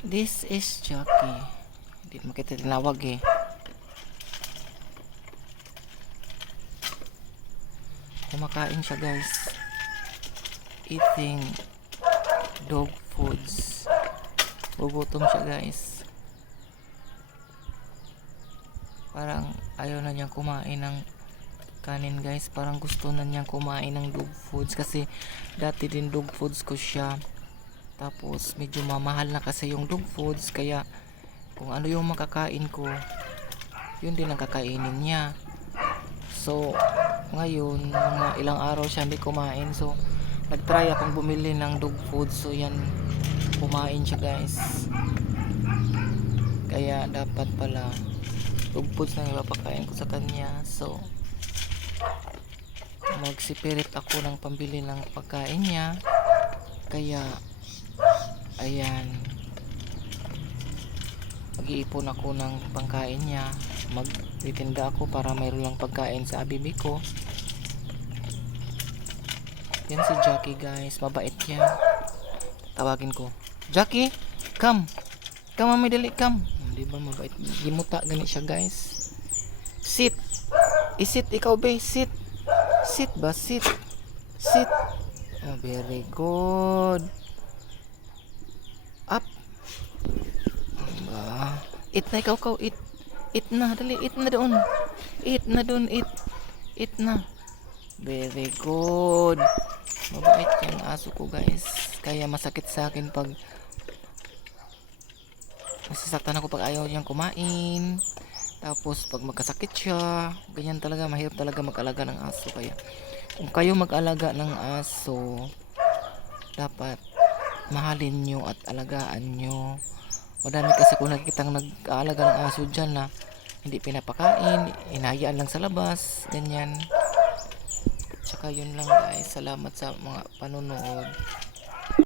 This is Chucky. Hindi mo kita tinawag eh. Kumakain siya guys. Eating dog foods. Gugutom siya guys. Parang ayaw na niyang kumain ng kanin guys. Parang gusto na niyang kumain ng dog foods kasi dati din dog foods ko siya. Tapos medyo mamahal na kasi yung dog foods kaya kung ano yung makakain ko yun din ang kakainin niya. So ngayon mga ilang araw siya hindi kumain so nagtry akong bumili ng dog food so yan kumain siya guys kaya dapat pala dog foods na ipapakain ko sa kanya so magsipirit ako ng pambili ng pagkain niya kaya ayan. Mag-iipon ako ng pangkain niya. Magtitinda ako para mayroon lang pagkain sa bibi ko. Yan si Jackie guys. Mabait yan tawagin ko. Jackie come. Come mami dali come. Di ba mabait? Gimuta gani siya guys. Sit. Isit ikaw be. Sit. Sit ba? Sit. Sit. Oh, very good up ba eat na ikaw ikaw eat eat na dali eat na doon. Eat na doon eat eat na. Very good. Mabait yan aso ko guys. Kaya masakit sa akin pag nasasaktan ako pag ayaw niyang kumain. Tapos pag magkasakit siya ganyan talaga mahirap talaga mag-alaga ng aso. Kaya kung kayo mag-alaga ng aso dapat mahalin nyo at alagaan nyo madami kasi kung nakikitang nag-aalaga ng aso dyan na hindi pinapakain inahayaan lang sa labas ganyan. Tsaka yun lang guys. Salamat sa mga panonood